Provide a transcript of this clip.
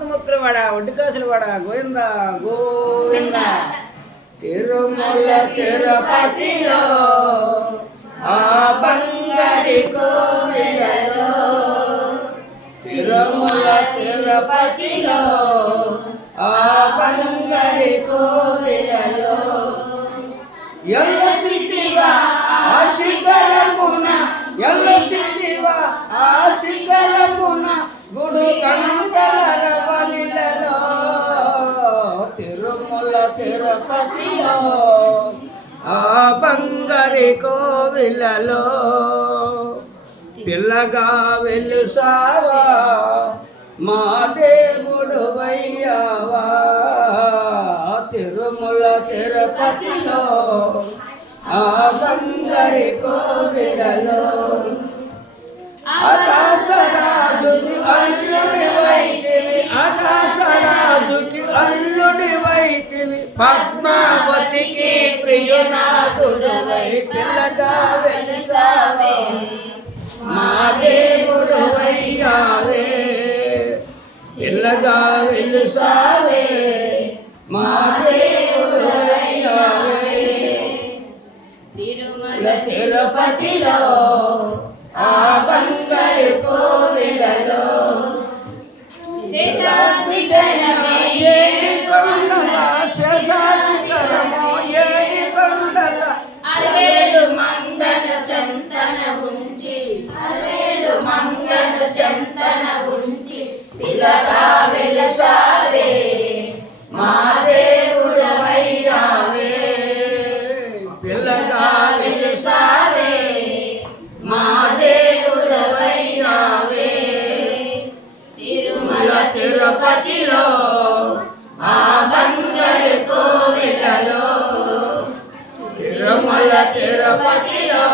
ఆపదముక్కులవాడ ఒడ్డుకాసులవాడ గోవింద గోవింద. తిరుమల తిరుపతిలో ఆ బంగారి కోవిలలో, తిరుమల తిరుపతిలో ఆ బంగారి కోవిలలో, ఎల్ల సిద్ధివా ఆ శిఖరమున, ఎల్ల సిద్ధివా ఆ శిఖరమున, గుడు గంటల రవలిలలో, తిరుమల తిరుపతిలో ఆ బంగారి కోవిలలో. పిల్లగా వెలుసావా మా దేవుడు వయ్యావా, తిరుమల తిరుపతిలో ఆ బంగారి కోవిలలో. ఆకాశరాజుకి అల్లుడి వైతివి, ఆకాశరాజుకి అల్లుడి వైతివి, పద్మావతికి ప్రియునాథుడవై పిల్లగా వెలిసావే మా దేవుడు వయ్యావే, పిల్లగా వెలిసావే మా దేవుడు వయ్యావే. తిరుమల తిరుపతిలో ఆ బంగారు కోవిలలో, ఏడి కొండల శేషాచరము, ఏడి కొండల అలవేలు మంగళ చెంతన ఉంచి, అలవేలు మంగళ చెంతన ఉంచి, శిలగా వెలసావే మా దేవుడు వయ్యావే, శిలగా వెలసావే మా దేవుడు వయ్యావే. తిరుమల తిరుపతిలో ఆ బంగారు కోవిలలో, తిరుమల తిరుపతిలో